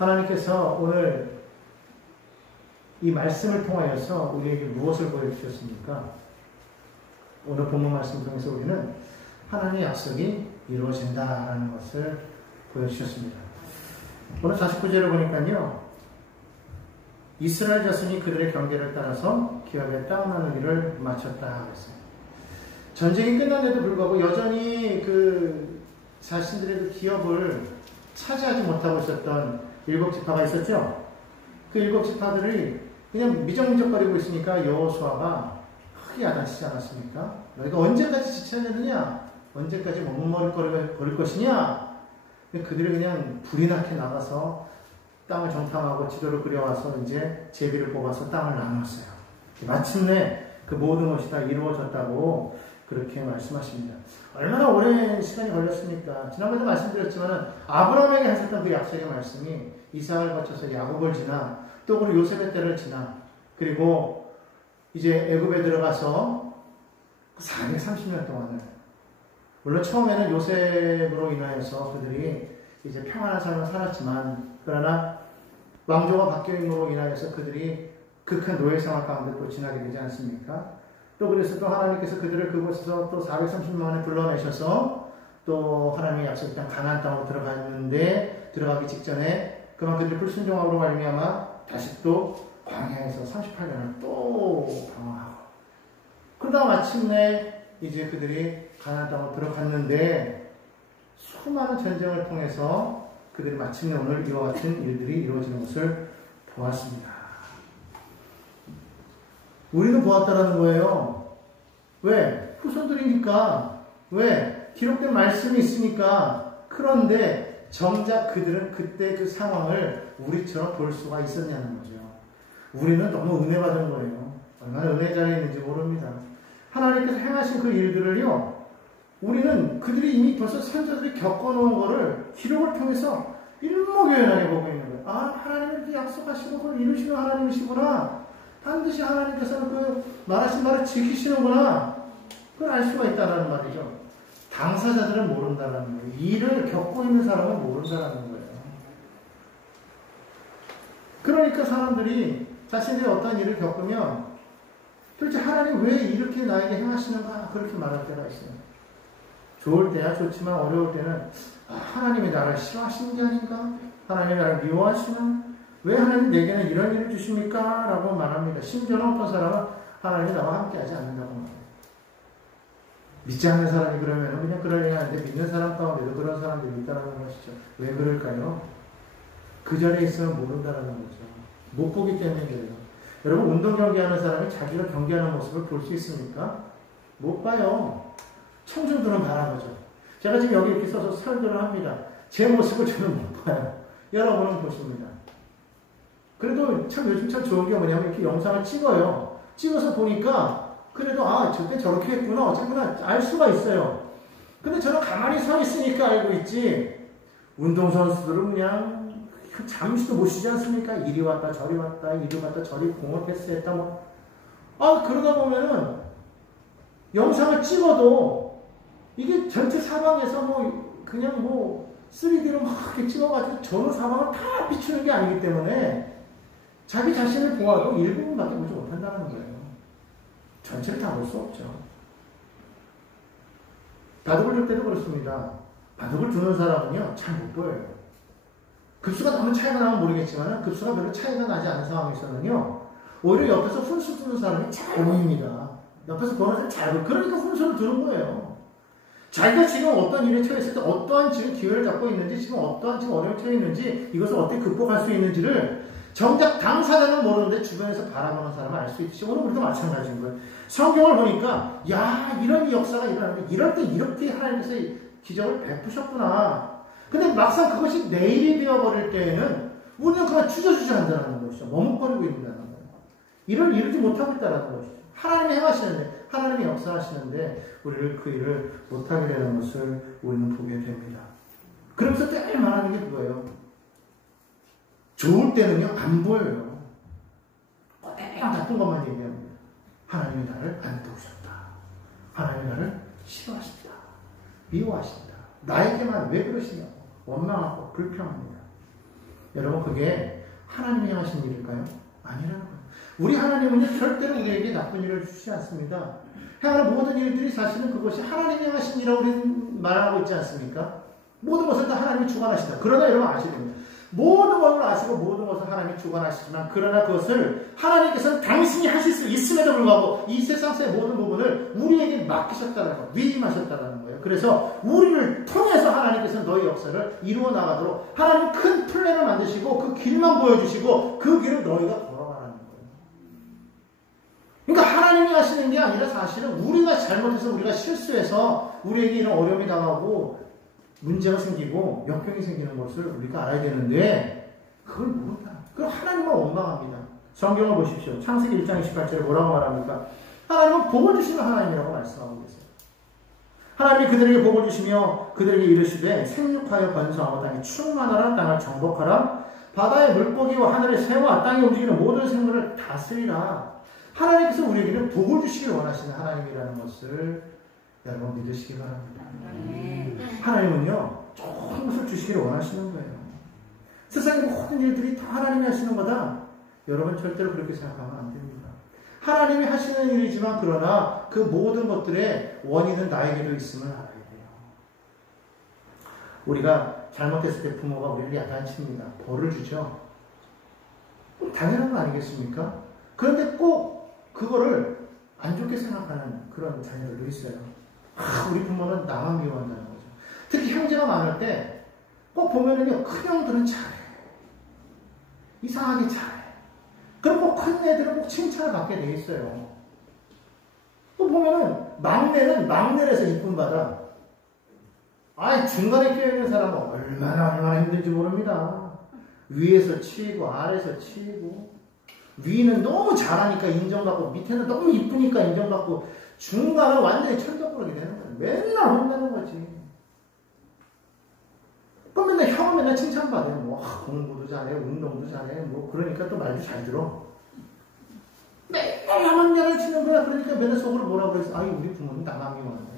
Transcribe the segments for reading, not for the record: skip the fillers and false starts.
하나님께서 오늘 이 말씀을 통하여서 우리에게 무엇을 보여주셨습니까? 오늘 본문 말씀 통해서 우리는 하나님의 약속이 이루어진다라는 것을 보여주셨습니다. 오늘 49절을 보니까요, 이스라엘 자손이 그들의 경계를 따라서 기업에 다운하는 일을 마쳤다 그랬어요. 전쟁이 끝났는데도 불구하고 여전히 그 자신들의 그 기업을 차지하지 못하고 있었던 7지파가 있었죠. 그 7지파들이 그냥 미적미적거리고 있으니까 여호수아가 크게 야단치지 않았습니까? 너희가 언제까지 지체하느냐? 언제까지 머뭇머릿거릴 것이냐? 그들이 그냥 불이 나게 나가서 땅을 정탐하고 지도를 그려와서 이제 제비를 뽑아서 땅을 나눴어요. 마침내 그 모든 것이 다 이루어졌다고 그렇게 말씀하십니다. 얼마나 오랜 시간이 걸렸습니까? 지난번에도 말씀드렸지만 아브라함에게 하셨던 그 약속의 말씀이 이삭을 거쳐서 야곱을 지나 또 그리고 요셉의 때를 지나 그리고 이제 애굽에 들어가서 430년 동안을, 물론 처음에는 요셉으로 인하여서 그들이 이제 평안한 삶을 살았지만, 그러나 왕조가 바뀌므로 인하여서 그들이 극한 노예 생활 가운데 또 지나게 되지 않습니까? 또 그래서 또 하나님께서 그들을 그곳에서 또 430년 만에 불러내셔서 또 하나님의 약속의 땅 가나안 땅으로 들어갔는데, 들어가기 직전에 그만 그들이 불순종함으로 말미암아 다시 또 광야에서 38년을 또 방황하고, 그러다 마침내 이제 그들이 가나안 땅으로 들어갔는데 수많은 전쟁을 통해서 그들이 마침내 오늘 이와 같은 일들이 이루어지는 것을 보았습니다. 우리도 보았다라는 거예요. 왜? 후손들이니까. 왜? 기록된 말씀이 있으니까. 그런데 정작 그들은 그때 그 상황을 우리처럼 볼 수가 있었냐는 거죠. 우리는 너무 은혜 받은 거예요. 얼마나 은혜 자리에 있는지 모릅니다. 하나님께서 행하신 그 일들을요, 우리는 그들이 이미 벌써 선조들이 겪어놓은 거를 기록을 통해서 일목요연하게 보고 있는 거예요. 아, 하나님이 이렇게 약속하시고 그걸 이루시는 하나님이시구나. 반드시 하나님께서는 그 말하신 말을 지키시는구나. 그걸 알 수가 있다는 말이죠. 당사자들은 모른다는 거예요. 일을 겪고 있는 사람은 모른다는 거예요. 그러니까 사람들이 자신들이 어떤 일을 겪으면 도대체 하나님 왜 이렇게 나에게 행하시는가 그렇게 말할 때가 있어요. 좋을 때야 좋지만 어려울 때는 하나님이 나를 싫어하시는 게 아닌가? 하나님이 나를 미워하시나? 왜 하나님 내게는 이런 일을 주십니까? 라고 말합니다. 심지어는 어떤 사람은 하나님이 나와 함께하지 않는다고 말해요. 믿지 않는 사람이 그러면 그냥 그러려니 하는데 믿는 사람 가운데도 그런 사람들이 있다는 것이죠. 왜 그럴까요? 그 자리에 있으면 모른다는 거죠. 못 보기 때문에 그래요. 여러분, 운동 경기하는 사람이 자기가 경기하는 모습을 볼 수 있습니까? 못 봐요. 청중들은 바라는 거죠. 제가 지금 여기 이렇게 써서 설교를 합니다. 제 모습을 저는 못 봐요. 여러분은 보십니다. 그래도 참 요즘 참 좋은 게 뭐냐면 이렇게 영상을 찍어요. 찍어서 보니까 그래도 저때 저렇게 했구나 어쨌구나 알 수가 있어요. 근데 저는 가만히 서 있으니까 알고 있지, 운동선수들은 그냥 잠시도 못 쉬지 않습니까? 이리 왔다 저리 왔다 이리 갔다 저리 공을 패스했다 그러다 보면은 영상을 찍어도 이게 전체 사방에서 그냥 3D로 막 이렇게 찍어가지고 전후 사방을 다 비추는 게 아니기 때문에 자기 자신을 보아도 일부분밖에 보지 못한다는 거예요. 전체를 다 볼 수 없죠. 바둑을 둘 때도 그렇습니다. 바둑을 두는 사람은요, 잘 못 보여요. 급수가 너무 차이가 나면 모르겠지만 급수가 별로 차이가 나지 않은 상황에서는요, 오히려 옆에서 훈수 두는 사람이 잘 보입니다. 옆에서 보는 사람이 잘 보여요. 그러니까 훈수를 두는 거예요. 자기가 지금 어떤 일에 처했을 때 어떠한 지금 기회를 잡고 있는지, 지금 어떠한 지금 어려움에 처해 있는지, 이것을 어떻게 극복할 수 있는지를 정작 당사자는 모르는데 주변에서 바라보는 사람은 알 수 있듯이 오늘 우리도 마찬가지인 거예요. 성경을 보니까 이런 역사가 일어나는데 이럴 때 이렇게 하나님께서 기적을 베푸셨구나. 근데 막상 그것이 내일이 되어버릴 때에는 우리는 그냥 주저주저한다는 것이죠. 머뭇거리고 있는다는 거예요. 일을 이루지 못하고 있다는 것이죠. 하나님이 행하시는데, 하나님이 역사하시는데 우리를 그 일을 못하게 되는 것을 우리는 보게 됩니다. 그러면서 제일 말하는 게 그거예요. 좋을 때는요, 안 보여요. 그냥 나쁜 것만 얘기합니다. 하나님이 나를 안 도우셨다. 하나님이 나를 싫어하신다. 미워하신다. 나에게만 왜 그러시냐고 원망하고 불평합니다. 여러분 그게 하나님이 하신 일일까요? 아니라는 거예요. 우리 하나님은 절대로 우리에게 나쁜 일을 주지 않습니다. 행하는 모든 일들이 사실은 그것이 하나님이 하신 일이라고 우리는 말하고 있지 않습니까? 모든 것을 다 하나님이 주관하시다. 그러나 여러분 아셔야 됩니다. 모든 것을 아시고 모든 것을 하나님이 주관하시지만 그러나 그것을 하나님께서는 당신이 하실 수 있음에도 불구하고 이 세상의 모든 부분을 우리에게 맡기셨다는 거, 위임하셨다는 거예요. 그래서 우리를 통해서 하나님께서 너희 역사를 이루어 나가도록 하나님 큰 플랜을 만드시고 그 길만 보여주시고 그 길을 너희가 걸어가라는 거예요. 그러니까 하나님이 하시는 게 아니라 사실은 우리가 잘못해서 우리가 실수해서 우리에게 이런 어려움이 당하고 문제가 생기고 역경이 생기는 것을 우리가 알아야 되는데 그걸 모른다. 그럼 하나님만 원망합니다. 성경을 보십시오. 창세기 1장 28절에 뭐라고 말합니까? 하나님은 복을 주시는 하나님이라고 말씀하고 계세요. 하나님이 그들에게 복을 주시며 그들에게 이르시되 생육하여 번성하고 땅에 충만하라. 땅을 정복하라. 바다의 물고기와 하늘의 새와 땅에 움직이는 모든 생물을 다스리라. 하나님께서 우리에게는 복을 주시길 원하시는 하나님이라는 것을 여러분 믿으시기 바랍니다. 하나님은요, 좋은 것을 주시기를 원하시는 거예요. 세상의 모든 일들이 다 하나님이 하시는 거다. 여러분 절대로 그렇게 생각하면 안 됩니다. 하나님이 하시는 일이지만 그러나 그 모든 것들의 원인은 나에게도 있음을 알아야 돼요. 우리가 잘못했을 때 부모가 우리를 야단칩니다. 벌을 주죠. 당연한 거 아니겠습니까? 그런데 꼭 그거를 안 좋게 생각하는 그런 자녀들도 있어요. 우리 부모는 나만 미워한다는 거죠. 특히 형제가 많을 때 꼭 보면은요, 큰 형들은 잘해. 이상하게 잘해. 그럼 꼭 큰 애들은 꼭 칭찬을 받게 돼 있어요. 또 보면은 막내는 막내라서 이쁨 받아. 중간에 껴있는 사람은 얼마나 힘든지 모릅니다. 위에서 치이고 아래에서 치이고 위는 너무 잘하니까 인정받고 밑에는 너무 이쁘니까 인정받고 중간은 완전히 천덕꾸러기 되는 거예요. 맨날 혼나는 거지. 그럼 맨날 형은 맨날 칭찬받아요. 뭐 공부도 잘해, 운동도 잘해, 뭐 그러니까 또 말도 잘 들어. 맨날 나만 내가 치는 거야. 그러니까 맨날 속으로 뭐라고 그랬어? 우리 부모는 나만 미워한다.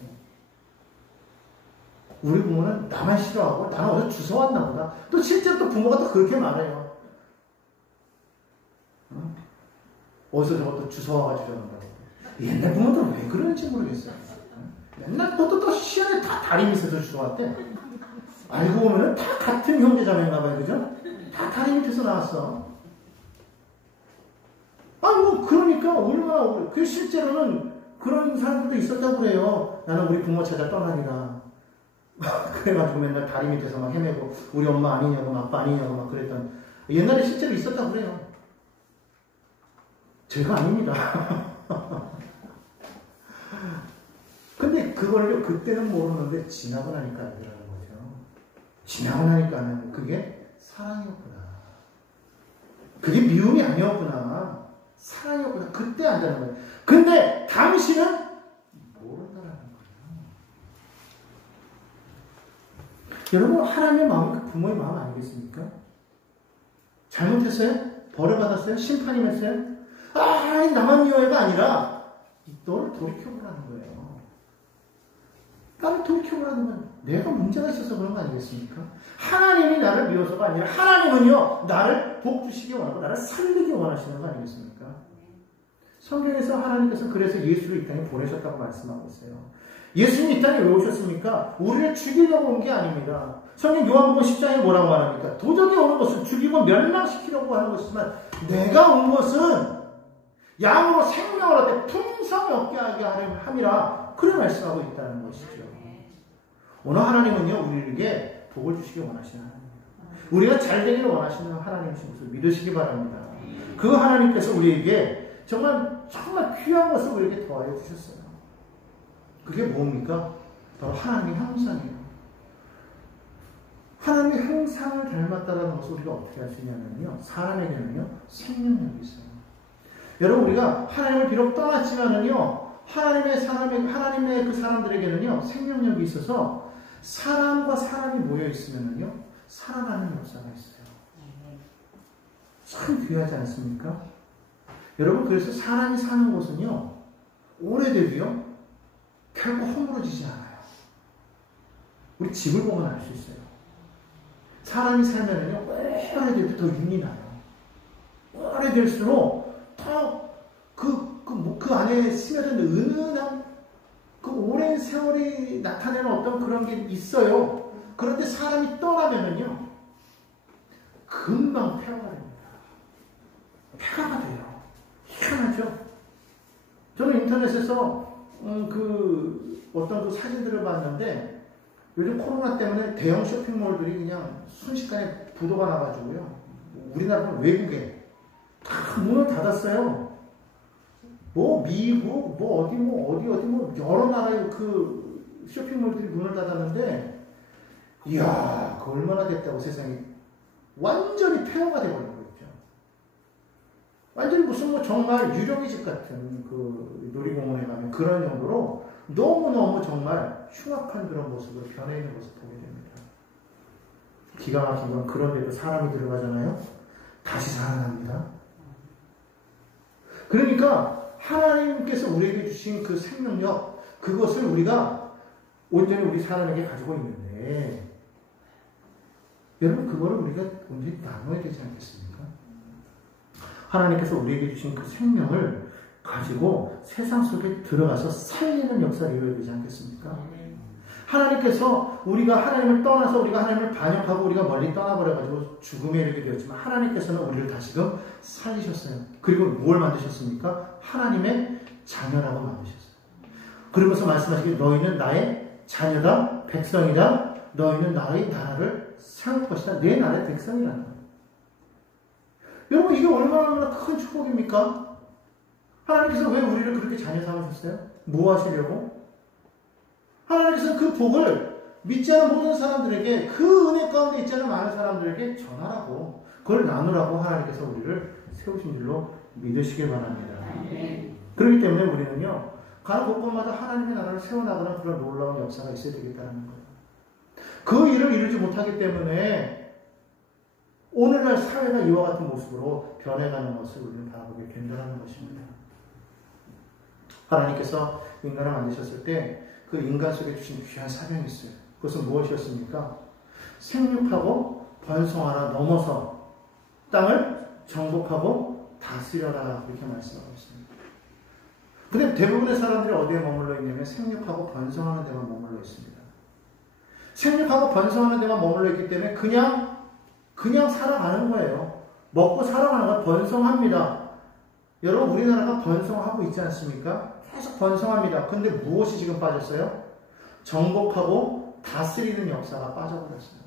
우리 부모는 나만 싫어하고 나는 어디서 주워왔나 보다. 또 실제로 또 부모가 또 그렇게 말해요. 어디서 저것도 주워와가지고 저런다고. 옛날 부모들은 왜 그러는지 모르겠어요. 맨날 또 시간에 다 다림이 있어서 주워왔대. 알고 보면은 다 같은 형제자매인가 봐요. 그죠? 다 다리 밑에서 나왔어. 그러니까 얼마나, 실제로는 그런 사람들도 있었다고 그래요. 나는 우리 부모 찾아 떠나리라. 그래가지고 맨날 다리 밑에서 막 헤매고, 우리 엄마 아니냐고, 아빠 아니냐고 막 그랬던. 옛날에 실제로 있었다고 그래요. 제가 아닙니다. 근데 그걸 그때는 모르는데 지나고 나니까 알더라는 거죠. 지나고 나니까는 그게 사랑이었구나. 그게 미움이 아니었구나. 사랑이었구나. 그때 안다는 거예요. 근데 당신은 모른다는 거예요. 여러분, 하나님의 마음이 그 부모의 마음 아니겠습니까? 잘못했어요? 벌을 받았어요? 심판이 맺어요? 나만 미워해가 아니라 너를 돌이켜보라는 거예요. 나를 돌이켜보라는 건 내가 문제가 있어서 그런 거 아니겠습니까? 하나님이 나를 미워서가 아니라 하나님은요, 나를 복 주시기 원하고 나를 살리기 원하시는 거 아니겠습니까? 성경에서 하나님께서 그래서 예수를 이 땅에 보내셨다고 말씀하고 있어요. 예수님 이 땅에 왜 오셨습니까? 우리를 죽이려고 온 게 아닙니다. 성경 요한복음 10장에 뭐라고 말합니까? 도적이 오는 것은 죽이고 멸망시키려고 하는 것이지만 내가 온 것은 양으로 생명을 얻되 풍성히 얻게 하게 함이라 그래 말씀하고 있다는 것이죠. 오늘 하나님은요, 우리에게 복을 주시기 원하시는 하나님입니다. 우리가 잘 되기를 원하시는 하나님이신 것을 믿으시기 바랍니다. 그 하나님께서 우리에게 정말 귀한 것을 우리에게 더하여 주셨어요. 그게 뭡니까? 바로 하나님의 형상이에요. 하나님의 형상을 닮았다는 것을 우리가 어떻게 할 수 있냐면요, 사람에게는요, 생명력이 있어요. 여러분, 우리가 하나님을 비록 떠났지만은요, 하나님의 그 사람들에게는요, 생명력이 있어서 사람과 사람이 모여 있으면은요, 살아나는 역사가 있어요. 참 귀하지 않습니까? 여러분, 그래서 사람이 사는 곳은요, 오래돼도요, 결코 허물어지지 않아요. 우리 집을 보면 알 수 있어요. 사람이 살면은요, 오래될수록 더 윤이 나요. 오래될수록 더 그 안에 스며든 은은한 그 오랜 세월이 나타내는 어떤 그런 게 있어요. 그런데 사람이 떠나면은요, 금방 폐허가 됩니다. 폐허가 돼요. 희한하죠? 저는 인터넷에서 어떤 그 사진들을 봤는데, 요즘 코로나 때문에 대형 쇼핑몰들이 그냥 순식간에 부도가 나가지고요. 우리나라는 외국에 다 문을 닫았어요. 뭐 미국, 뭐 어디 여러 나라의 그 쇼핑몰들이 문을 닫았는데, 이야, 그 얼마나 됐다고 세상이 완전히 폐허가 되버린 거죠. 완전히 무슨 뭐 정말 유령의 집 같은 그 놀이공원에 가면 그런 정도로 너무너무 정말 흉악한 그런 모습으로 변해 있는 모습을 보게 됩니다. 기가 막힌 건 그런데도 사람이 들어가잖아요. 다시 살아납니다. 그러니까 하나님께서 우리에게 주신 그 생명력, 그것을 우리가 온전히 우리 사람에게 가지고 있는데, 여러분 그거를 우리가 온전히 나눠야 되지 않겠습니까? 하나님께서 우리에게 주신 그 생명을 가지고 세상 속에 들어가서 살리는 역사를 이루어야 되지 않겠습니까? 하나님께서 우리가 하나님을 떠나서 우리가 하나님을 반역하고 우리가 멀리 떠나버려가지고 죽음에 이르게 되었지만, 하나님께서는 우리를 다시금 살리셨어요. 그리고 뭘 만드셨습니까? 하나님의 자녀라고 만드셨어요. 그러면서 말씀하시기를 너희는 나의 자녀다, 백성이다, 너희는 나의 나라를 세울 것이다. 내 나라의 백성이라는 거예요. 여러분 이게 얼마나 큰 축복입니까? 하나님께서 왜 우리를 그렇게 자녀 삼으셨어요? 뭐 하시려고? 하나님께서 그 복을 믿지 않은 모든 사람들에게, 그 은혜 가운데 있지 않은 많은 사람들에게 전하라고, 그걸 나누라고 하나님께서 우리를 세우신 줄로 믿으시길 바랍니다. 그렇기 때문에 우리는요, 가는 곳곳마다 하나님의 나라를 세워나가는 그런 놀라운 역사가 있어야 되겠다는 거예요. 그 일을 이루지 못하기 때문에 오늘날 사회가 이와 같은 모습으로 변해가는 것을 우리는 바라보게 된다는 것입니다. 하나님께서 인간을 만드셨을 때 그 인간 속에 주신 귀한 사명이 있어요. 그것은 무엇이었습니까? 생육하고 번성하라 넘어서 땅을 정복하고 다스려라, 이렇게 말씀하고 있습니다. 근데 대부분의 사람들이 어디에 머물러 있냐면 생육하고 번성하는 데만 머물러 있습니다. 생육하고 번성하는 데만 머물러 있기 때문에 그냥 살아가는 거예요. 먹고 살아가는 건 번성합니다. 여러분 우리나라가 번성하고 있지 않습니까? 계속 번성합니다. 근데 무엇이 지금 빠졌어요? 정복하고 다스리는 역사가 빠져버렸어요.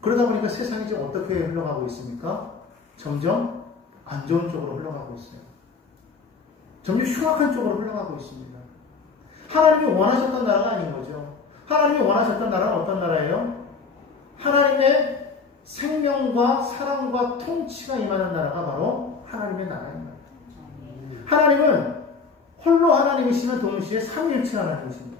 그러다 보니까 세상이 지금 어떻게 흘러가고 있습니까? 점점 안 좋은 쪽으로 흘러가고 있어요. 점점 흉악한 쪽으로 흘러가고 있습니다. 하나님이 원하셨던 나라가 아닌 거죠. 하나님이 원하셨던 나라는 어떤 나라예요? 하나님의 생명과 사랑과 통치가 임하는 나라가 바로 하나님의 나라입니다. 하나님은 홀로 하나님이시면 동시에 삼위일체 하나님이십니다.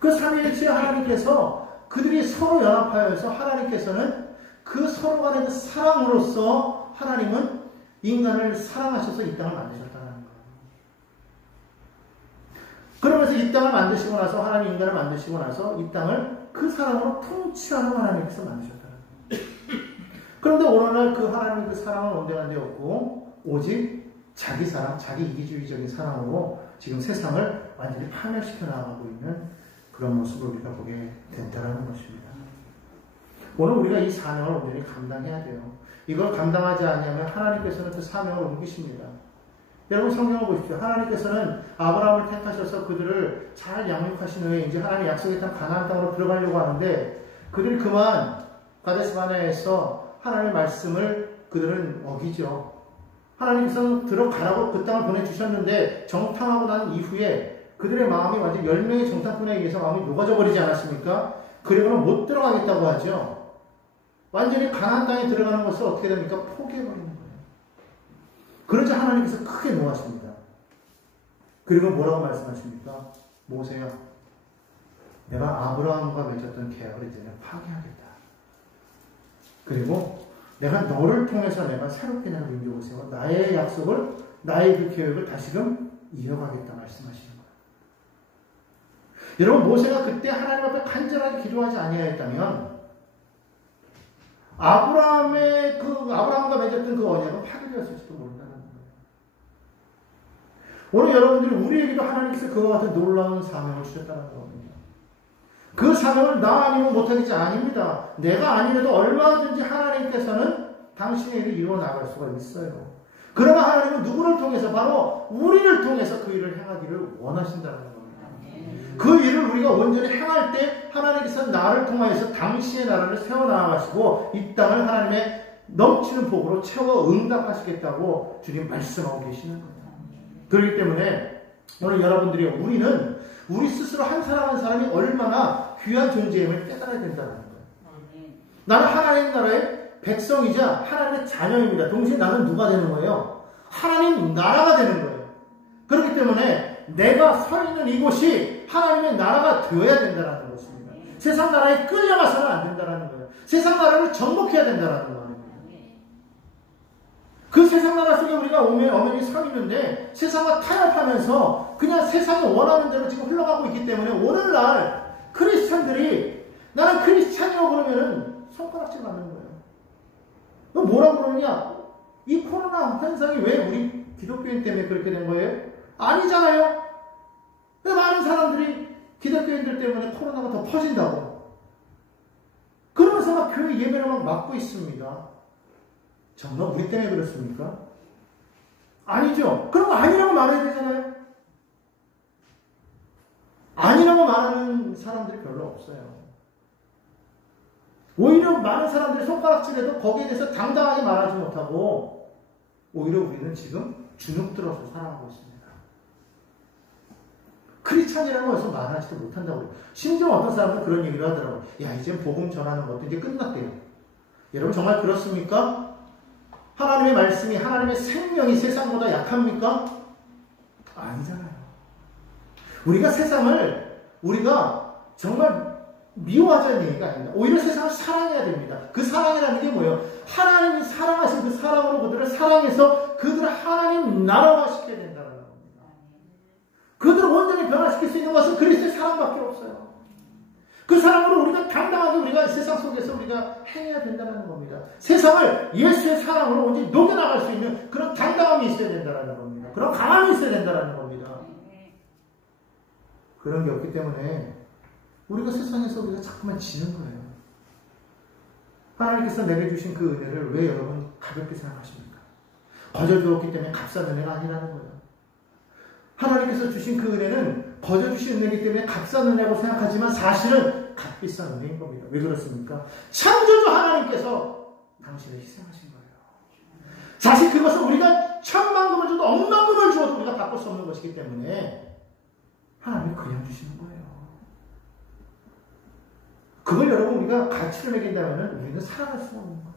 그 삼위일체 하나님께서 그들이 서로 연합하여서 하나님께서는 그 서로 간의 사랑으로서 하나님은 인간을 사랑하셔서 이 땅을 만드셨다는 거예요. 그러면서 이 땅을 만드시고 나서, 하나님 인간을 만드시고 나서 이 땅을 그 사랑으로 통치하는 하나님께서 만드셨다는 거예요. 그런데 오늘날 그 하나님의 그 사랑은 온전한 데 없고 오직 자기 사랑, 자기 이기주의적인 사랑으로 지금 세상을 완전히 파멸시켜 나가고 있는 그런 모습을 우리가 보게 된다는 것입니다. 오늘 우리가 이 사명을 온전히 감당해야 돼요. 이걸 감당하지 않으면 하나님께서는 그 사명을 옮기십니다. 여러분 성경을 보십시오. 하나님께서는 아브라함을 택하셔서 그들을 잘 양육하신 후에 이제 하나님 약속의 땅 가나안 땅으로 들어가려고 하는데, 그들이 그만 가데스 바네아에서 하나님의 말씀을 그들은 어기죠. 하나님께서는 들어가라고 그 땅을 보내주셨는데 정탐하고 난 이후에 그들의 마음이 완전 10명의 정탐꾼에 의해서 마음이 녹아져 버리지 않았습니까? 그리고는 못 들어가겠다고 하죠. 완전히 가나안 땅에 들어가는 것을 어떻게 됩니까? 포기해버리는 거예요. 그러자 하나님께서 크게 노하십니다. 그리고 뭐라고 말씀하십니까? 모세야, 내가 아브라함과 맺었던 계약을 이제 파기하겠다. 그리고 내가 너를 통해서 내가 새롭게 난 민족을 세워 나의 약속을, 나의 그 계획을 다시금 이어가겠다 말씀하시는 거예요. 여러분 모세가 그때 하나님 앞에 간절하게 기도하지 아니하였다면 아브라함과 맺었던 그 언약은 파괴되었을지도 모른다는 거예요. 오늘 여러분들이 우리에게도 하나님께서 그와 같은 놀라운 사명을 주셨다는 겁니다. 그 사명을 나 아니면 못하겠지 아닙니다. 내가 아니라도 얼마든지 하나님께서는 당신의 일을 이루어 나갈 수가 있어요. 그러나 하나님은 누구를 통해서? 바로 우리를 통해서 그 일을 행하기를 원하신다는 겁니다. 그 일을 우리가 온전히 행할 때 하나님께서 나를 통하여서 당신의 나라를 세워나가시고 이 땅을 하나님의 넘치는 복으로 채워 응답하시겠다고 주님 말씀하고 계시는 거예요. 그렇기 때문에 오늘 여러분들이 우리는 우리 스스로 한 사람 한 사람이 얼마나 귀한 존재임을 깨달아야 된다는 거예요. 나는 하나님 나라의 백성이자 하나님의 자녀입니다. 동시에 나는 누가 되는 거예요? 하나님 나라가 되는 거예요. 그렇기 때문에 내가 서 있는 이곳이 하나님의 나라가 되어야 된다는 것입니다. 세상 나라에 끌려가서는 안 된다는 거예요. 세상 나라를 정복해야 된다는 거예요. 그 세상 나라 속에 우리가 엄연히 서 있는데 세상과 타협하면서 그냥 세상이 원하는 대로 지금 흘러가고 있기 때문에 오늘날 크리스찬들이 나는 크리스찬이라고 그러면은 손가락질 맞는 거예요. 너 뭐라고 그러느냐? 이 코로나 현상이 왜 우리 기독교인 때문에 그렇게 된 거예요? 아니잖아요. 왜 많은 사람들이 기독교인들 때문에 코로나가 더 퍼진다고. 그러면서 막 교회 예배를 막 막고 있습니다. 정말 우리 때문에 그렇습니까? 아니죠. 그런 거 아니라고 말해야 되잖아요. 아니라고 말하는 사람들이 별로 없어요. 오히려 많은 사람들이 손가락질해도 거기에 대해서 당당하게 말하지 못하고 오히려 우리는 지금 주눅들어서 살아가고 있습니다. 크리스찬이라고 해서 말하지도 못한다고요. 심지어 어떤 사람은 그런 얘기를 하더라고요. 야, 이제 복음 전하는 것도 이제 끝났대요. 여러분 정말 그렇습니까? 하나님의 말씀이, 하나님의 생명이 세상보다 약합니까? 아니잖아요. 우리가 세상을 정말 미워하자는 얘기가 아닙니다. 오히려 세상을 사랑해야 됩니다. 그 사랑이라는 게 뭐예요? 하나님이 사랑하신 그 사랑으로 그들을 사랑해서 그들을 하나님 나라화 시켜야 된다는 겁니다. 그들을 온전히 변화시킬 수 있는 것은 그리스도의 사랑밖에 없어요. 그 사랑으로 우리가 당당하게 우리가 세상 속에서 우리가 행해야 된다는 겁니다. 세상을 예수의 사랑으로 온전히 녹여나갈 수 있는 그런 당당함이 있어야 된다는 겁니다. 그런 강함이 있어야 된다는 겁니다. 그런 게 없기 때문에 우리가 세상에서 우리가 자꾸만 지는 거예요. 하나님께서 내려주신 그 은혜를 왜 여러분 가볍게 생각하십니까? 거저 주었기 때문에 값싼 은혜가 아니라는 거예요. 하나님께서 주신 그 은혜는 거저 주신 은혜이기 때문에 값싼 은혜라고 생각하지만 사실은 값비싼 은혜인 겁니다. 왜 그렇습니까? 창조주 하나님께서 당신을 희생하신 거예요. 사실 그것은 우리가 천만금을 줘도 억만금을 주어도 우리가 바꿀 수 없는 것이기 때문에 하나님이 그냥 주시는 거예요. 그걸 여러분 우리가 가치를 매긴다면 우리는 살아갈 수가 없는 거예요.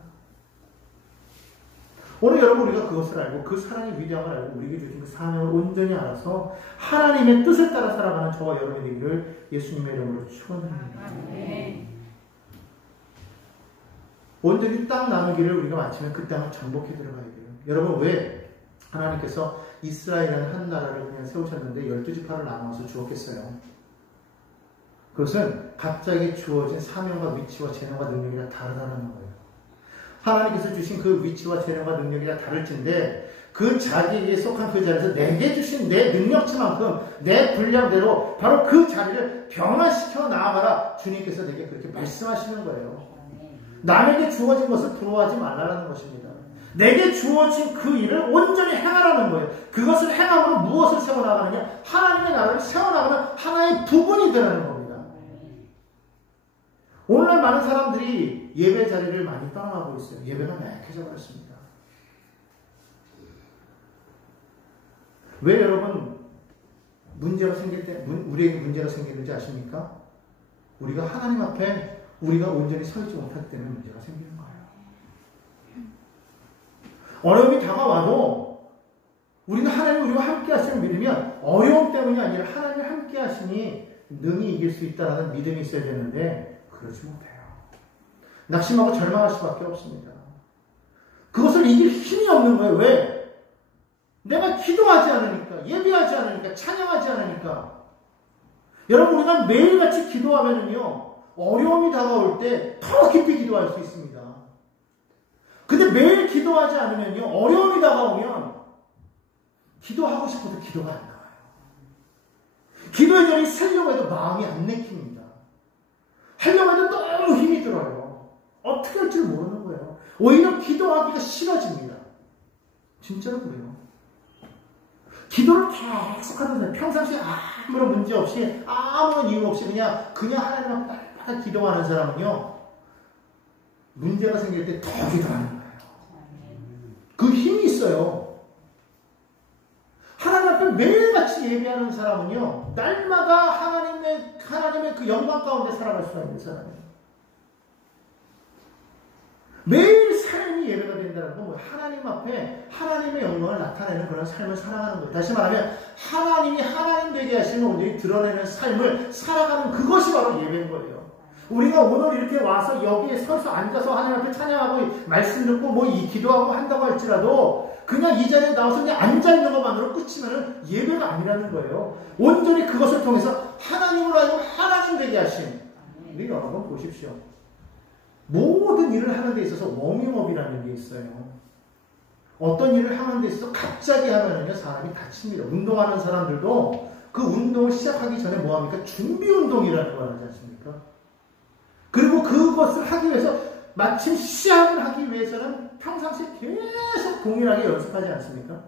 오늘 여러분 우리가 그것을 알고 그 사랑의 위대함을 알고 우리에게 주신 그 사명을 온전히 알아서 하나님의 뜻을 따라 살아가는 저와 여러분의 되기를 예수님의 이름으로 축원합니다. 온전히 땅 나누기를 우리가 마치면 그 땅을 정복해 들어가야 돼요. 여러분 왜 하나님께서 이스라엘이라는 한 나라를 그냥 세우셨는데 12지파를 나눠서 주었겠어요? 그것은 각자에게 주어진 사명과 위치와 재능과 능력이 다 다르다는 거예요. 하나님께서 주신 그 위치와 재능과 능력이 다 다를진데 그 자기에게 속한 그 자리에서 내게 주신 내 능력치만큼 내 분량대로 바로 그 자리를 변화시켜 나아가라. 주님께서 내게 그렇게 말씀하시는 거예요. 남에게 주어진 것을 부러워하지 말라는 것입니다. 내게 주어진 그 일을 온전히 행하라는 거예요. 그것을 행함으로 무엇을 세워나가느냐? 하나님의 나라를 세워나가는 하나의 부분이 되라는 겁니다. 오늘날 많은 사람들이 예배 자리를 많이 떠나가고 있어요. 예배가 나약해져 버렸습니다. 왜 여러분 문제가 생길 때 우리에게 문제가 생기는지 아십니까? 우리가 하나님 앞에 우리가 온전히 서 있지 못할 때는 문제가 생기는 거예요. 어려움이 다가와도 우리는 하나님 우리와 함께 하시는 믿으면 어려움 때문이 아니라 하나님이 함께 하시니 능히 이길 수 있다는 믿음이 있어야 되는데 그렇지 못해요. 낙심하고 절망할 수밖에 없습니다. 그것을 이길 힘이 없는 거예요. 왜? 내가 기도하지 않으니까, 예배하지 않으니까, 찬양하지 않으니까. 여러분 우리가 매일같이 기도하면은요 어려움이 다가올 때 더 깊이 기도할 수 있습니다. 근데 매일 기도하지 않으면요, 어려움이 다가오면 기도하고 싶어도 기도가 안 나와요. 기도의 자리에 서려고 해도 마음이 안 내킵니다. 하려고 해도 너무 힘이 들어요. 어떻게 할 줄 모르는 거예요. 오히려 기도하기가 싫어집니다. 진짜로 그래요. 기도를 계속 하면서 평상시에 아무런 문제 없이 아무런 이유 없이 그냥 하나님 앞에 빨리 기도하는 사람은요, 문제가 생길 때 더 기도하는 거예요. 그 힘이 있어요. 하나님 앞에 매일같이 예배하는 사람은요, 날마다 하나님의 그 영광 가운데 살아갈 수가 있는 사람이에요. 매일 삶이 예배가 된다는 건 하나님 앞에 하나님의 영광을 나타내는 그런 삶을 살아가는 거예요. 다시 말하면 하나님이 하나님 되게 하시는 온전히 드러내는 삶을 살아가는 그것이 바로 예배인 거예요. 우리가 오늘 이렇게 와서 여기에 서서 앉아서 하나님 앞에 찬양하고 말씀 듣고 뭐 기도하고 한다고 할지라도 그냥 이 자리에 나와서 그냥 앉아있는 것만으로 끝이면 예배가 아니라는 거예요. 온전히 그것을 통해서 하나님으로 하여금 하나님 되게 하신 우리 여러분 보십시오. 모든 일을 하는 데 있어서 워밍업이라는 게 있어요. 어떤 일을 하는 데 있어서 갑자기 하면은요, 사람이 다칩니다. 운동하는 사람들도 그 운동을 시작하기 전에 뭐 합니까? 준비 운동이라는 걸 하지 않습니까? 그리고 그것을 하기 위해서 마침 시합을 하기 위해서는 평상시에 계속 동일하게 연습하지 않습니까?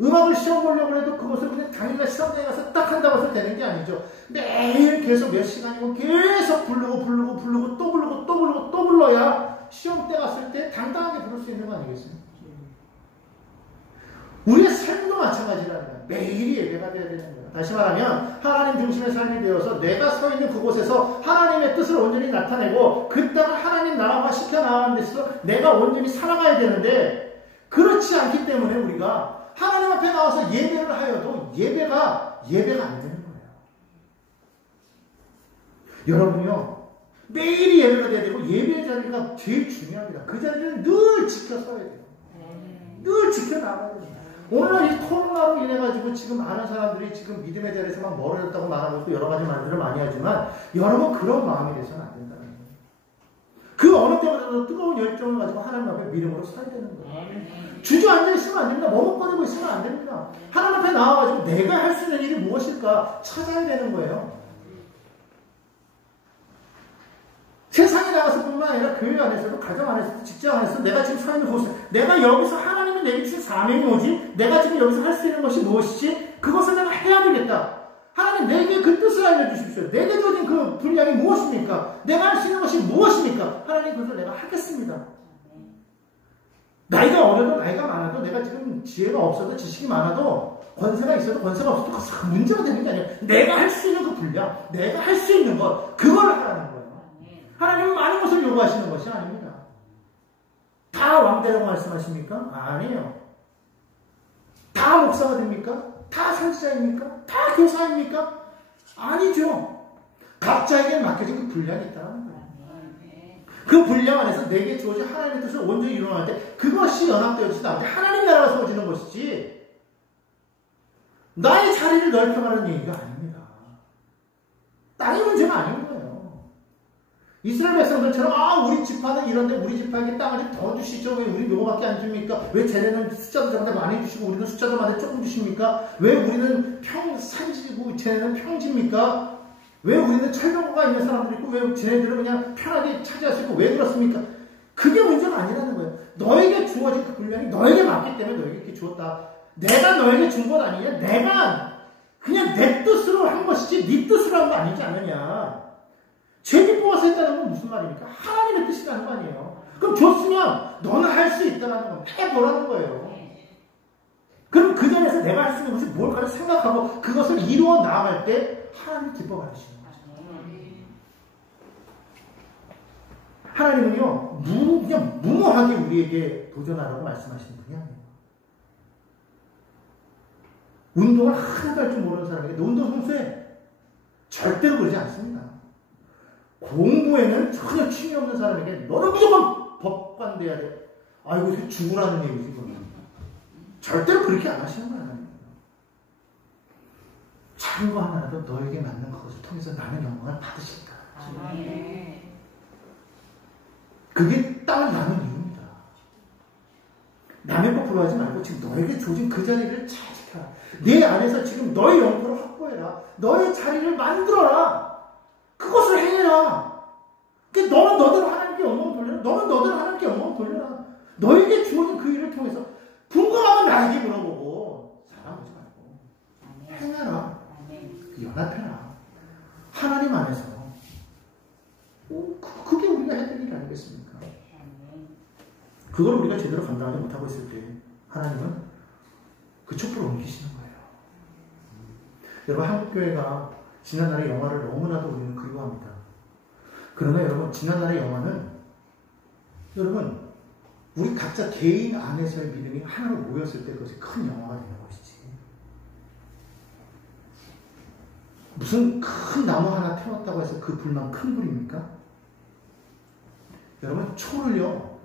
음악을 시험 보려고 해도 그것을 그냥 당일날 시험장에 가서 딱 한다고 해서 되는 게 아니죠. 매일 계속 몇 시간이고 계속 부르고 또 불러야 시험 때 갔을 때 당당하게 부를 수 있는 거 아니겠습니까? 우리의 삶도 마찬가지라는 거예요. 매일이 예배가 되어야 되는 거예요. 다시 말하면 하나님 중심의 삶이 되어서 내가 서 있는 그곳에서 하나님의 뜻을 온전히 나타내고 그 땅을 하나님 나라화 시켜나가는 데 있어서 내가 온전히 살아가야 되는데 그렇지 않기 때문에 우리가 하나님 앞에 나와서 예배를 하여도 예배가 안 되는 거예요. 여러분요, 매일이 예배가 돼야 되고 예배의 자리가 제일 중요합니다. 그 자리는 늘 지켜서야 돼요. 늘 지켜나가야 돼요. 오늘날 이 코로나로 인해가지고 지금 많은 사람들이 지금 믿음의 자리에서 막 멀어졌다고 말하고 있고 여러 가지 말들을 많이 하지만 여러분 그런 마음이 돼서는 안 된다는 거예요. 그 어느 때보다도 뜨거운 열정을 가지고 하나님 앞에 믿음으로 서야 되는 거예요. 주저앉아 있으면 안 됩니다. 머뭇거리고 있으면 안 됩니다. 하나님 앞에 나와가지고 내가 할 수 있는 일이 무엇일까 찾아야 되는 거예요. 세상에 나가서 뿐만 아니라 교회 안에서도 가정 안에서도 직장 안에서도 내가 지금 서 있는 곳에 내가 여기서 하나님이 내게 주신 사명이 뭐지? 내가 지금 여기서 할 수 있는 것이 무엇이지? 그것을 내가 해야 되겠다. 하나님 내게 그 뜻을 알려주십시오. 내게 주어진 그 분량이 무엇입니까? 내가 할 수 있는 것이 무엇입니까? 하나님 그것을 내가 하겠습니다. 나이가 어려도 나이가 많아도 내가 지금 지혜가 없어도 지식이 많아도 권세가 있어도 권세가 없어도 그것이 문제가 되는 게 아니라 내가 할 수 있는 그 분량, 내가 할 수 있는 것 그걸 하라는 거예요. 하나님은 많은 것을 요구하시는 것이 아닙니다. 다 왕되라고 말씀하십니까? 아니에요. 다 목사가 됩니까? 다 선지자입니까? 다 교사입니까? 아니죠. 각자에게 맡겨진 그 분량이 있다는 거예요. 그 분량 안에서 내게 주어진 하나님의 뜻을 온전히 이루어갈 때 그것이 연합되어지지 않을 때 하나님 나라가 세워지는 것이지 나의 자리를 넓혀가는 얘기가 아닙니다. 땅의 문제가 아닌 거예요. 이스라엘 백성들처럼 우리 지파는 이런데 우리 지파에게 땅을 더 주시죠. 왜 우리 요거밖에 안 줍니까? 왜 쟤네는 숫자도 저한테 많이 주시고 우리는 숫자도 많이 조금 주십니까? 왜 우리는 산지고 쟤네는 평지입니까? 왜 우리는 철벽구가 있는 사람들이 있고 왜 쟤네들은 그냥 편하게 차지할 수 있고 왜 그렇습니까? 그게 문제가 아니라는 거예요. 너에게 주어진 그 분량이 너에게 맞기 때문에 너에게 이렇게 주었다. 내가 너에게 준 것 아니냐? 내가 그냥 내 뜻으로 한 것이지 네 뜻으로 한 거 아니지 않느냐? 죄짓 뽑아서 했다는 건 무슨 말입니까? 하나님의 뜻이라는 거 아니에요. 그럼 줬으면 너는 할 수 있다는 건 해보라는 거예요. 그럼 그 자리에서 내가 할 수 있는 것이 뭘까를 생각하고 그것을 이루어 나아갈 때 하나님이 기뻐 받으시는 거죠. 하나님은요, 그냥 무모하게 우리에게 도전하라고 말씀하시는 분이 아니에요. 운동을 하나도 할 줄 모르는 사람에게 운동 선수에 절대로 그러지 않습니다. 공부에는 전혀 취미 없는 사람에게 너는 무조건 법관돼야 돼. 이거 죽으라는 얘기지, 그건. 절대로 그렇게 안 하시는 거야. 작은 거 하나라도 너에게 맞는 것을 통해서 나는 영광을 받으신다. 그게 땅을 나눈 이유. 불러하지 말고 지금 너에게 주어진 그 자리를 잘 지켜라. 내 안에서 지금 너의 영토를 확보해라. 너의 자리를 만들어라. 그것을 해내라. 그러니까 너는 너대로 하나님께 영광을 돌려라. 너는 너대로 하나님께 영광을 돌려라. 너에게 주어진 그 일을 통해서 궁금하면 나에게 물어보고 살아보지 말고 행해라. 연합해라. 하나님 안에서. 그게 우리가 해야 될 일 아니겠습니까? 그걸 우리가 제대로 감당하지 못하고 있을 때 하나님은 그 촛불을 옮기시는 거예요. 여러분, 한국교회가 지난날의 영화를 너무나도 우리는 그리워합니다. 그러나 여러분, 지난날의 영화는 여러분, 우리 각자 개인 안에서의 믿음이 하나로 모였을 때 그것이 큰 영화가 되는 것이지. 무슨 큰 나무 하나 태웠다고 해서 그 불만 큰 불입니까? 여러분, 초를요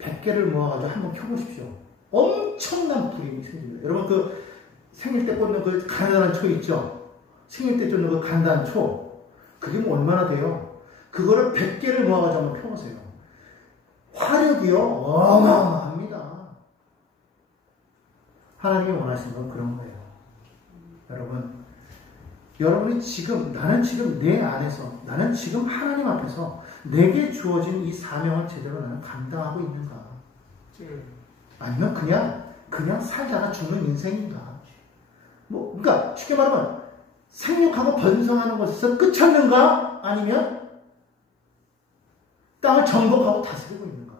100개를 모아가지고 한번 켜보십시오. 엄청난 불이 생깁니다. 여러분, 그 생일 때 꽂는 그 간단한 초 있죠? 생일 때 꽂는 그 간단한 초, 그게 뭐 얼마나 돼요? 그거를 100개를 모아가지고 한번 펴보세요. 화력이요 어마어마합니다. 하나님이 원하시는 건 그런 거예요. 여러분이 지금, 나는 지금 내 안에서, 나는 지금 하나님 앞에서 내게 주어진 이 사명을 제대로 나는 감당하고 있는가? 아니면 그냥 살다가 죽는 인생인가? 그러니까 쉽게 말하면 생육하고 번성하는 것에서 끝쳤는가? 아니면 땅을 정복하고 다스리고 있는가?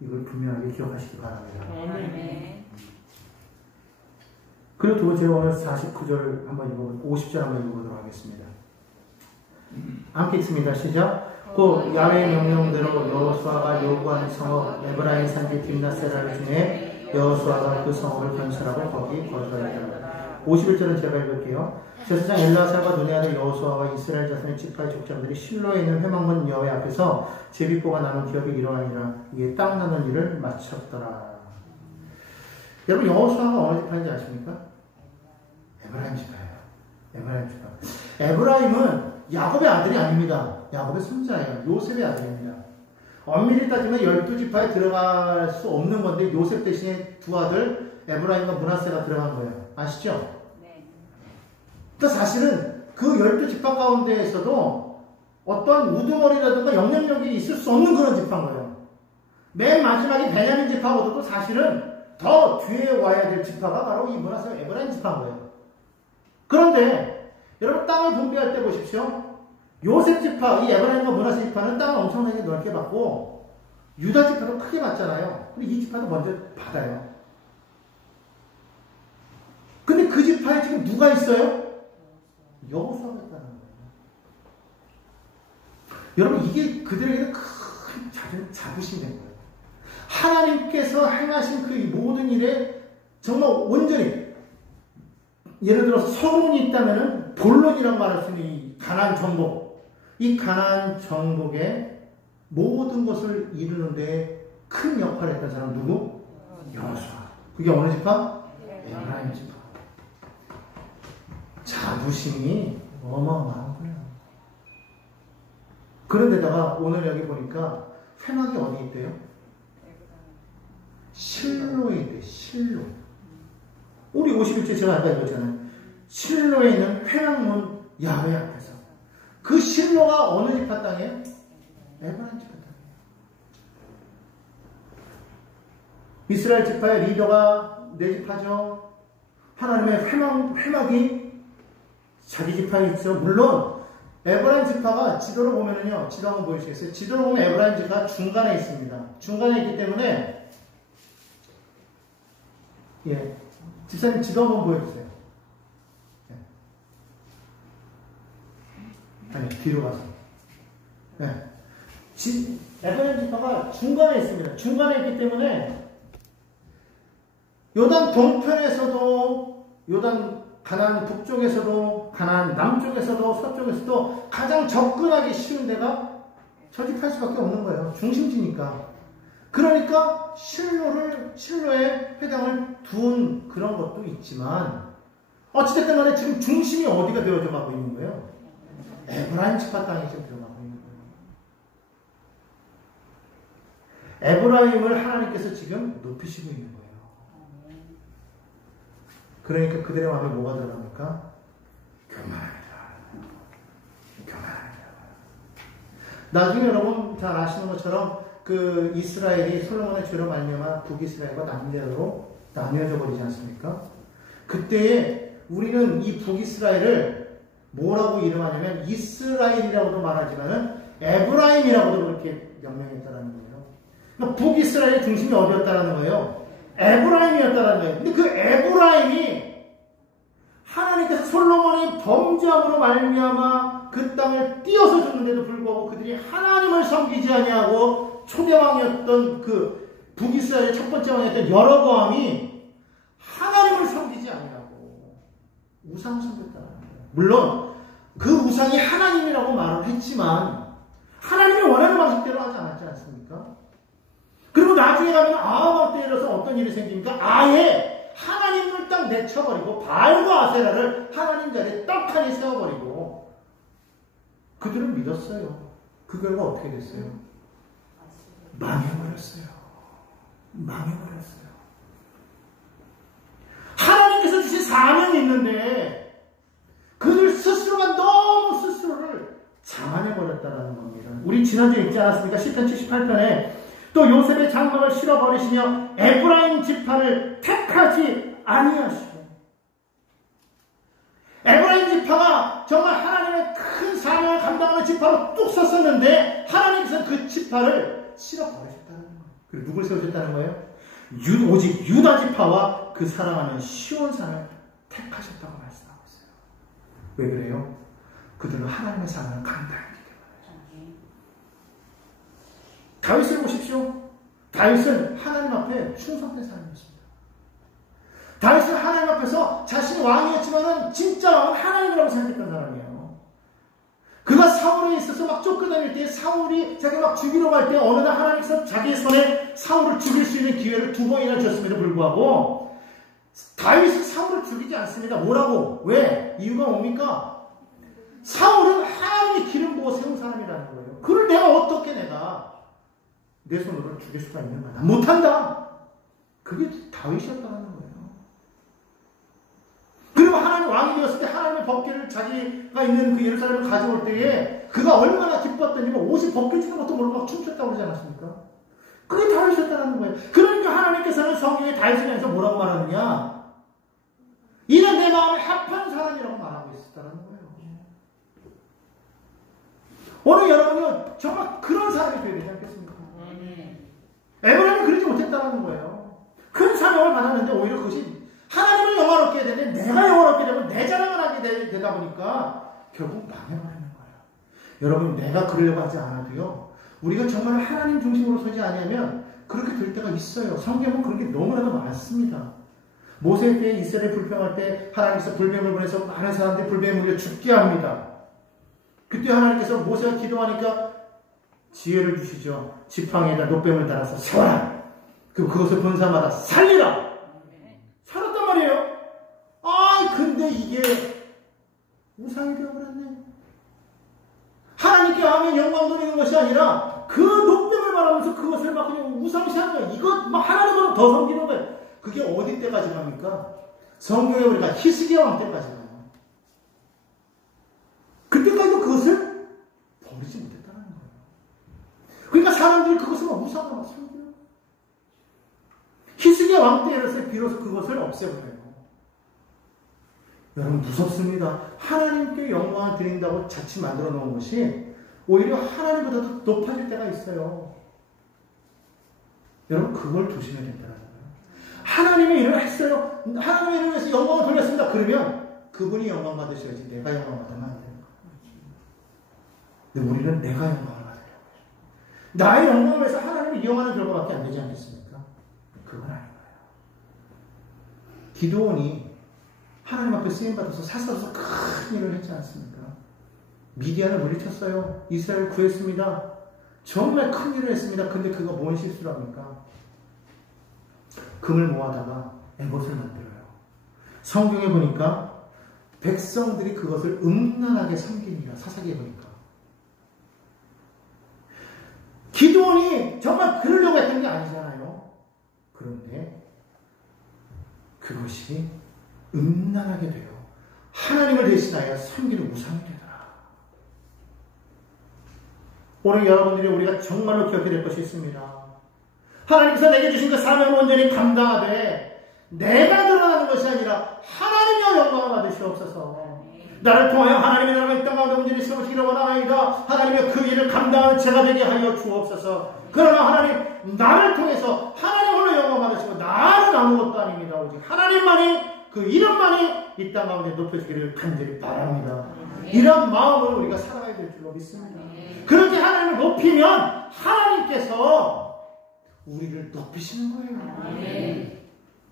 이걸 분명하게 기억하시기 바랍니다. 그리고 두 번째, 오늘 49절 한번 읽어보고 50절 한번 읽어보도록 하겠습니다. 함께 읽습니다. 시작. 곧 야훼의 명령대로 여호수아가 요구하는 성읍 에브라임 산지 딥나세라를 중에 여호수아가 그 성읍을 건설하고 거기 거주하였다. 51절은 제가 읽을게요. 제사장 엘라살과 눈의 아들 여호수아와 이스라엘 자손의 지파의 족장들이 실로에 있는 회막문 여호와 앞에서 제비꼬가 나는 기업이 이러하니라. 이에 땅 나는 일을 마쳤더라. 여러분, 여호수아가 어느 지파인지 아십니까? 에브라임 지파예요. 에브라임 지파. 에브라임은 야곱의 아들이 아닙니다. 야곱의 손자예요. 요셉의 아들입니다. 엄밀히 따지면 12지파에 들어갈 수 없는 건데 요셉 대신에 두 아들 에브라임과 므낫세가 들어간 거예요. 아시죠? 네. 그러니까 사실은 그 12지파 가운데에서도 어떤 우두머리라든가 영향력이 있을 수 없는 그런 지파인 거예요. 맨 마지막에 베냐민 지파보다도 사실은 더 뒤에 와야 될 지파가 바로 이 므낫세와 에브라임 지파인 거예요. 그런데 여러분, 땅을 분배할 때 보십시오. 요셉 지파, 이 에브라임과 므낫세 지파는 땅을 엄청나게 넓게 받고 유다 지파도 크게 받잖아요. 근데 이 지파도 먼저 받아요. 근데 그 지파에 지금 누가 있어요? 여호수아가 있다는 거예요. 여러분, 이게 그들에게는 큰 자부심이 된 거예요. 하나님께서 행하신 그 모든 일에 정말 온전히, 예를 들어서 서론이 있다면 본론이라고 말할 수 있는 이 가나안 정복, 이 가나안 정복의 모든 것을 이루는데 큰 역할을 했던 사람 누구? 여호수아. 그게 어느 지파? 에브라임 지파. 자부심이 어마어마한 거예요. 그런데다가 오늘 여기 보니까 회막이 어디 있대요? 실로에 있대. 실로. 우리 51절 제가 아까 읽었잖아요. 실로에 있는 회막문 야훼 앞에서. 그 실로가 어느 지파 땅이에요? 에브라임 지파 땅이에요. 이스라엘 지파의 리더가 네 지파죠. 하나님의 회막이 자기 지파에 있죠. 물론 에브라임 지파가 지도를 보면은요, 지도 한번 보여주시겠어요? 지도를 보면 에브라임 지파가 중간에 있습니다. 중간에 있기 때문에, 예, 집사님 지도 한번 보여주세요. 예. 아니, 뒤로 가서. 예. 에브라임 지파가 중간에 있습니다. 중간에 있기 때문에 요단 동편에서도, 요단 가나안 북쪽에서도, 가나안 남쪽에서도, 서쪽에서도 가장 접근하기 쉬운 데가 저 지파일 수밖에 없는 거예요. 중심지니까. 그러니까 실로에 회당을 둔 그런 것도 있지만, 어찌됐든 간에 지금 중심이 어디가 되어져 가고 있는 거예요? 에브라임 지파 땅에 지금 들어가고 있는 에브라임을 하나님께서 지금 높이시고 있는 거예요. 그러니까 그들의 마음에 뭐가 들어갑니까? 교만합니다. 교만합니다. 나중에 여러분 잘 아시는 것처럼 그 이스라엘이 솔로몬의 죄로 말미암아 북이스라엘과 남대로 나뉘어져 버리지 않습니까? 그때에 우리는 이 북이스라엘을 뭐라고 이름하냐면 이스라엘이라고도 말하지만은 에브라임이라고도 그렇게 명명했다라는 거예요. 그러니까 북이스라엘의 중심이 어디였다라는 거예요? 에브라임이었다라는 거예요. 근데 그 에브라임이 하나님께서 솔로몬의 범죄함으로 말미암아 그 땅을 띄어서 줬는데도 불구하고 그들이 하나님을 섬기지 아니하고 초대왕이었던 그 북이스라엘의 첫 번째 왕이었던 여로보암이 하나님을 섬기지 아니하고 우상을 섬겼다는 거예요. 물론 그 우상이 하나님이라고 말을 했지만 하나님이 원하는 방식대로 하지 않았지 않습니까? 그리고 나중에 가면 아합 때에 이르러서 어떤 일이 생깁니까? 아예 하나님을 딱 내쳐버리고 바알과 아세라를 하나님 자리에 떡하니 세워버리고 그들은 믿었어요. 그 결과 어떻게 됐어요? 망해버렸어요. 망해버렸어요. 하나님께서 주신 사명이 있는데 그들 스스로가 너무 스스로를 자만해버렸다는 겁니다. 우리 지난주에 읽지 않았습니까? 시편 78편에 또 요셉의 장막을 실어버리시며 에브라임 지파를 택하지 아니하시고 에브라임 지파가 정말 하나님의 큰 사명을 감당하는 지파로 뚝 섰었는데 하나님께서 그 지파를 실어버리셨다는 거예요. 그리고 누굴 세우셨다는 거예요? 오직 유다 지파와 그 사랑하는 시온 산을 택하셨다고 말씀하고 있어요. 왜 그래요? 그들은 하나님의 사명을 감당했기 때문에. 다윗을 보십시오. 다윗은 하나님 앞에 충성된 사람이었습니다. 다윗은 하나님 앞에서 자신이 왕이었지만은 진짜 왕은 하나님이라고 생각했던 사람이에요. 그가 사울에 있어서 막 쫓겨다닐 때 사울이 자기가 막 죽이러 갈 때 어느 날 하나님께서 자기 손에 사울을 죽일 수 있는 기회를 2번이나 줬음에도 불구하고 다윗은 사울을 죽이지 않습니다. 뭐라고? 왜? 이유가 뭡니까? 사울은 하나님의 기름 부어 세운 사람이라는 거예요. 그를 내가 어떻게 내 손으로 죽일 수가 있는가? 난 못한다. 그게 다윗이었다는 거예요. 그리고 하나님 왕이 되었을 때 하나님의 법궤를 자기가 있는 그 예루살렘을 가져올 때에 그가 얼마나 기뻤던지 옷이 벗겨지는 것도 모르고 막 춤췄다고 그러지 않았습니까? 그게 다윗이었다는 거예요. 그러니까 하나님께서는 성경에 다윗에 대해서 뭐라고 말하느냐? 이는 내 마음에 합한 사람이라고 말하고 있었다는 거예요. 오늘 여러분이 정말 그런 사람이 되어야 되지 않겠습니까? 에브라임이 그러지 못했다는 거예요. 큰 사명을 받았는데 오히려 그것이 하나님을 영화롭게 해야 되는데 내가 영화롭게 되고 내 자랑을 하게 되다 보니까 결국 망해버리는 거예요. 여러분 내가 그러려고 하지 않아도요. 우리가 정말 하나님 중심으로 서지 않으면 그렇게 될 때가 있어요. 성경은 그런 게 너무나도 많습니다. 모세 때 이스라엘 불평할 때 하나님께서 불뱀을 보내서 많은 사람들이 불뱀에 물려 죽게 합니다. 그때 하나님께서 모세가 기도하니까 지혜를 주시죠. 지팡이에다 노뱀을 달아서 세워라. 그리고 그것을 본 사람마다 살리라. 살았단 말이에요. 근데 이게 우상이 되어버렸네. 하나님께 하면 영광 돌리는 것이 아니라 그 노뱀을 바라면서 그것을 막 그냥 우상시하는 거예요. 이것 막 하나님보다 더 섬기는 거예요. 그게 어디 때까지 갑니까? 성경에 우리가 히스기야 왕 때까지 가요. 그때까지도 그것을 버리지 못했다는 거예요. 그러니까 사람들이 그것을 막 우상으로 막 섬겨요. 히스기야 왕 때에서 비로소 그것을 없애버려요. 여러분 무섭습니다. 하나님께 영광을 드린다고 자칫 만들어 놓은 것이 오히려 하나님보다 더 높아질 때가 있어요. 여러분 그걸 조심해야 된다는 거예요. 하나님의 일을 했어요. 하나님의 일을 위해서 영광을 돌렸습니다. 그러면 그분이 영광 받으셔야지 내가 영광 받으면 안 되는 거예요. 근데 우리는 내가 영광을 받으려고 해요. 나의 영광을 위해서 하나님을 이용하는 결과밖에 안 되지 않겠습니까? 그건 아닌 거예요. 기드온이 하나님 앞에 쓰임받아서 사사로서 큰 일을 했지 않습니까? 미디안을 물리쳤어요. 이스라엘을 구했습니다. 정말 큰 일을 했습니다. 근데 그가 뭔 실수를 합니까? 금을 모아다가 에봇을 만들어요. 성경에 보니까 백성들이 그것을 음란하게 섬깁니다. 사사기에 보니까. 기드온이 여러분이 정말 그러려고 했던 게 아니잖아요. 그런데 그것이 음란하게 되어 하나님을 대신하여 섬기는 우상이 되더라. 오늘 여러분들이 우리가 정말로 기억해야 될 것이 있습니다. 하나님께서 내게 주신 그 사명을 온전히 감당하되 내가 드러나는 것이 아니라 하나님의 영광을 받으시옵소서. 나를 통하여 하나님의 나라가 이 땅 가운데 온전히 세우시기를 원하나이다. 하나님의 그 일을 감당하는 제가 되게 하여 주옵소서. 그러나 하나님, 나를 통해서 하나님 홀로 영광 받으시고 나는 아무것도 아닙니다. 오직 하나님만이, 그 이름만이 이 땅 가운데 높여주기를 간절히 바랍니다. 이런 마음을 우리가 살아가야 될 줄로 믿습니다. 그렇게 하나님을 높이면 하나님께서 우리를 높이시는 거예요.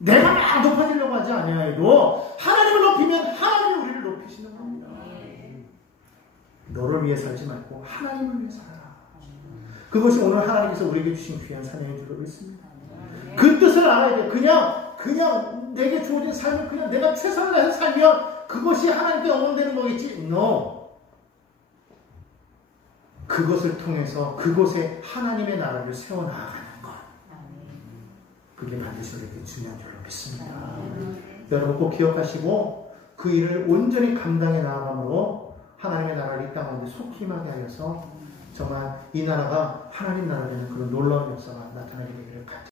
내가 막 높아지려고 하지 아니하여도 하나님을 높이면 하나님이 우리를 높이시는 겁니다. 너를 위해 살지 말고 하나님을 위해 살아라. 그것이 오늘 하나님께서 우리에게 주신 귀한 사명인 줄로 믿습니다. 그 뜻을 알아야 돼요. 그냥 내게 주어진 삶을 그냥 내가 최선을 다해서 살면 그것이 하나님께 영원되는 거겠지? No. 그것을 통해서 그곳에 하나님의 나라를 세워나가는 것. 그게 반드시 우리에게 중요한 줄로 믿습니다. 여러분 꼭 기억하시고 그 일을 온전히 감당해 나아감으로 하나님의 나라를 이 땅 가운데 속히 임하게 하여서 정말 이 나라가 하나님 나라 되는 그런 놀라운 역사가 나타나게 되기를 간절히